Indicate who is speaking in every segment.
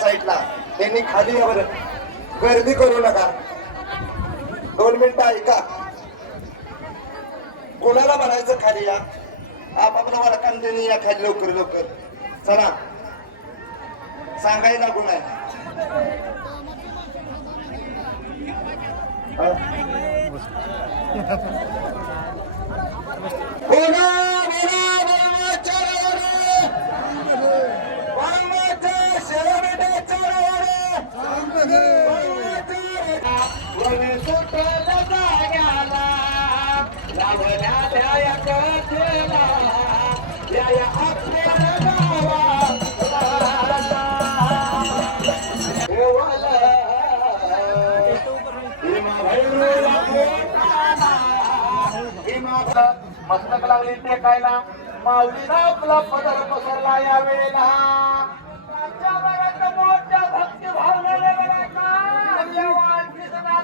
Speaker 1: साईडला. त्यांनी खाली या गर्दी करू नका. दोन मिनिटं ऐका. कोणाला म्हणायचं खाली या? आपापला वडकान त्यांनी या खाली लवकर लवकर. चला. सांगायला गुण आहे. मस्तक लागली टेकायला माऊलीला आपला पदर पसरला या वेळेला मोठ्या भक्ती भावनेने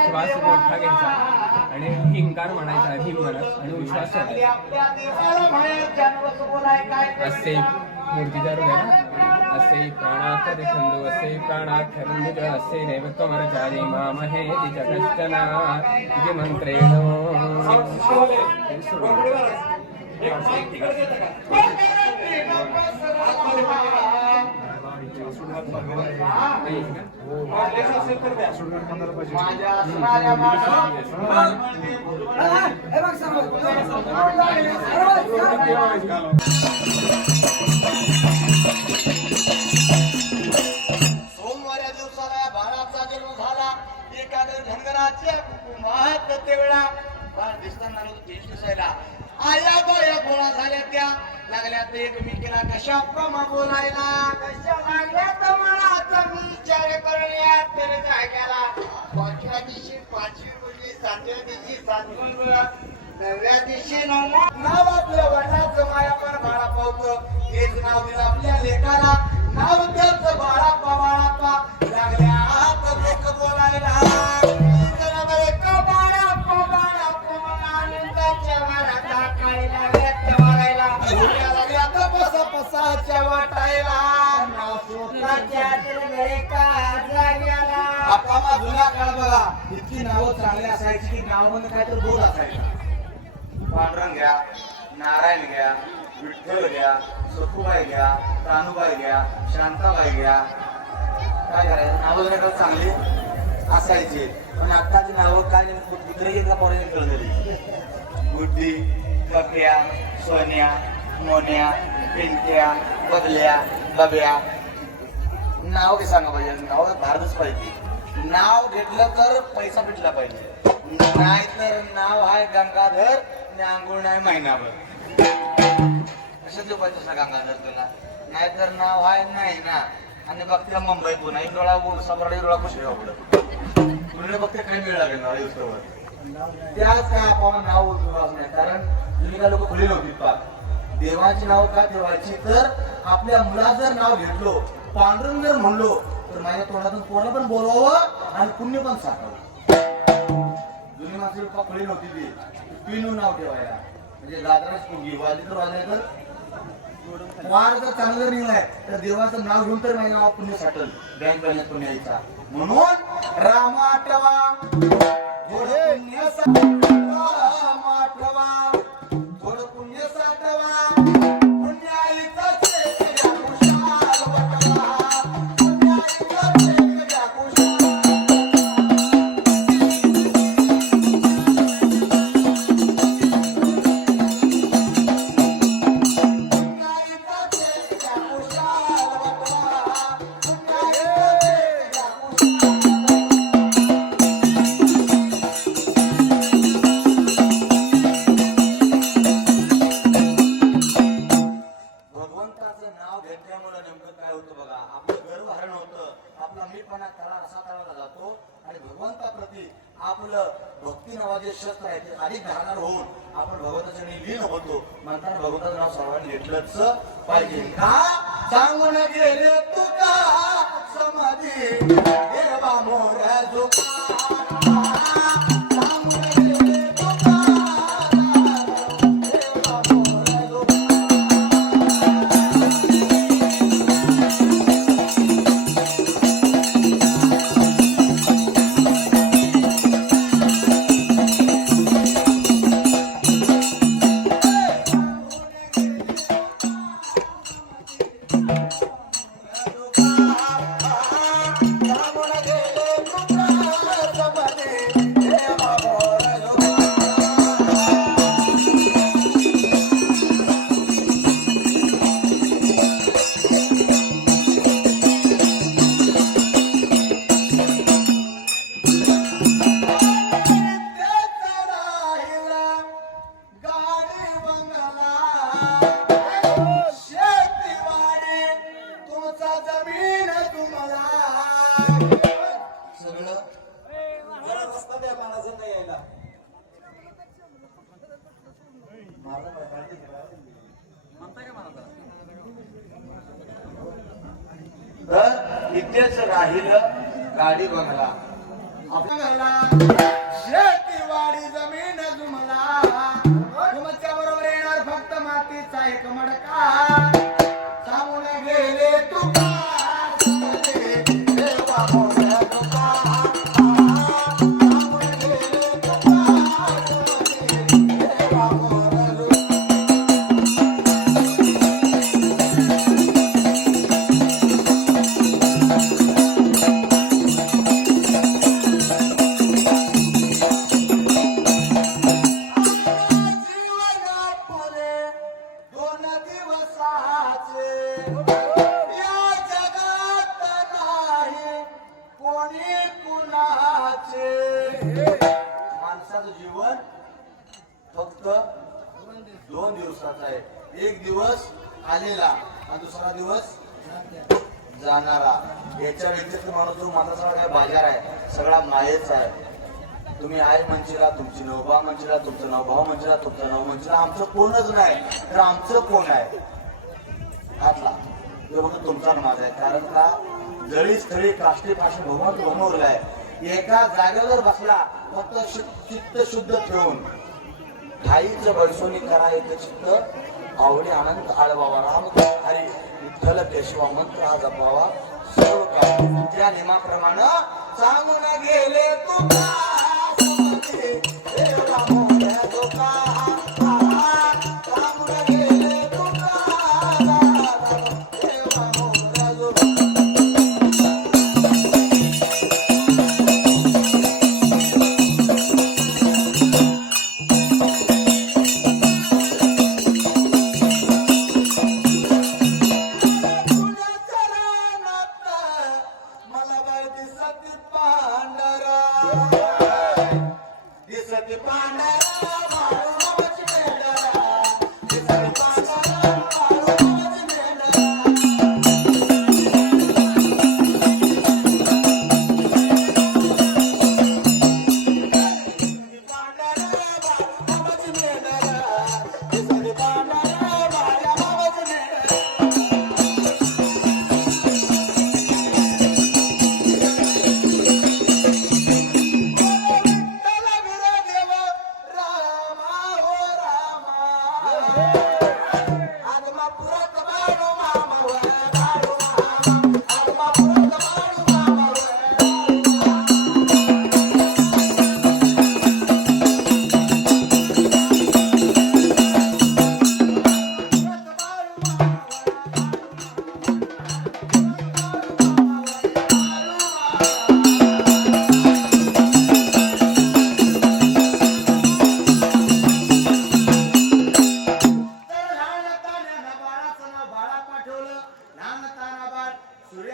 Speaker 2: श्वास मोठा घ्यायचा आणि हिंकार म्हणायचा हिम म्हणत आणि सोडायचा असे मूर्तीच्या हृदयाला असे प्राणात खंदू असे प्राणात खंदुज असे नैवत्वमर चारी मामहे तिच्या कश्चना तिचे मंत्रेण
Speaker 1: सोमवाऱ्या दिवसाला या बाळाचा जन्म झाला एखाद्या धनगराच्या कुटुंबात तेवढा वेळा दिसताना दिसायला. आया बाया गोळा झाल्या त्या. लागल्या तर एकमेकीला कशा प्रमा बोलायला? कशा लागल्या तर मनाचा विचार करण्यात तर जाग्याला. पाचव्या दिवशी पाचवी मुलगी सातव्या दिवशी सातवी मुलगा. नवव्या दिवशी नववा. नाव आपल्या वडिलाचं माया पण बाळा पावतं हेच नाव दिलं आपल्या लेकाला. नाव त्याचं बाळा बाळाप्पा लागल्या की
Speaker 3: नावामध्ये तर बोल असायचा. पांडुरंग घ्या नारायण घ्या विठ्ठल घ्या सखूबाई घ्या कानूबाई घ्या शांताबाई घ्या. काय करायचं? नावं जरा का चांगली असायची. पण आत्ताची नावं काय कुत्रे का पोराने कळलेली गुड्डी कपड्या सोन्या मोन्या पिंट्या बदल्या बब्या. नाव ते सांगा पाहिजे? नाव भारतच पाहिजे. नाव घेतलं तर पैसा भेटला पाहिजे. नाही तर नाव आहे गंगाधर आणि आंघोळ नाही महिनाभर. कशात जो तसा गंगाधर तुला? नाहीतर नाव आहे नाही ना आणि बघते मुंबई पुन्हा एक डोळा सम्राट डोळा कुठे पुढे पुढे बघते काही वेळ लागेल ना युस्तवर त्याच काय आपण नाव उचलणार नाही कारण जुनी काय लोक खुली नव्हती पा. देवाची नाव का ठेवायची? तर आपल्या मुला जर नाव घेतलो पांढरून जर म्हणलो तर माझ्या तोंडातून पोरला पण बोलवावं आणि पुण्य पण साठावं. जुनी माणसं लोक खुली नव्हती ती. पिनू नाव ठेवायला. म्हणजे दादराच पुगी वाजली तर वाजले तर. वार जर चांगलं जर निघलाय तर देवाचं नाव घेऊन तर माझ्या नाव पुण्य साठल. बँक बॅलन्स पुण्याचा. म्हणून राम आठवा भगवंताचं घेतलंच पाहिजे. का? सांगून गेले तुका समाधी. देवा मोर राहिलं गाडी बघला आपल्या माणसाचं जीवन फक्त दोन दिवसाचा आहे. एक दिवस आलेला आणि दुसरा दिवस जाणारा. याच्या व्यतिरिक्त माणूस जो माणसाचा काय बाजार आहे. सगळा मायेचा आहे. तुम्ही आई म्हणशीला तुमची नवभाव म्हणशीला तुमचा नवभाव म्हणशीला तुमचा नव म्हणशीला. आमचं कोणच नाही. तर आमचं कोण आहे? हातला. तो फक्त तुमचा माझा आहे. कारण का? जळी स्थळी काष्टी पाशी भगवंत भगवान आहे. एका जागेवर बसला फक्त चित्त शुद्ध ठेवून. ठाईच बळसोनी करा येतं चित्त. आवडी आनंद आळवावा राम हरी. विठ्ठल केशवा मंत्र हा जपावा सर्व काय त्या नियमाप्रमाणे सांगून गेले तू देवा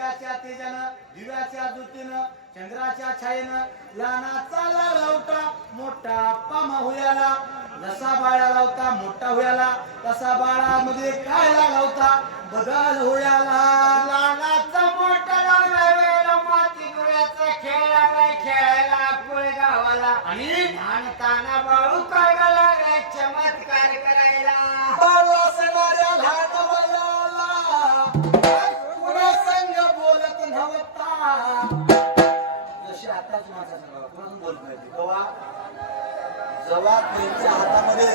Speaker 3: सूर्याच्या तेजानं दिव्याच्या ज्योतीनं चंद्राच्या छायेनं लहानाचा लावता मोठा पामा हुयाला. जसा बाळा लावता मोठा हुयाला. तसा बाळामध्ये काय लावता बदल हुयाला. लहानाचा मोठा लागला वेळ माती गुळ्याचा खेळ लागलाय खेळायला कुळे गावाला आणि
Speaker 4: आताच माझ्या हातामध्ये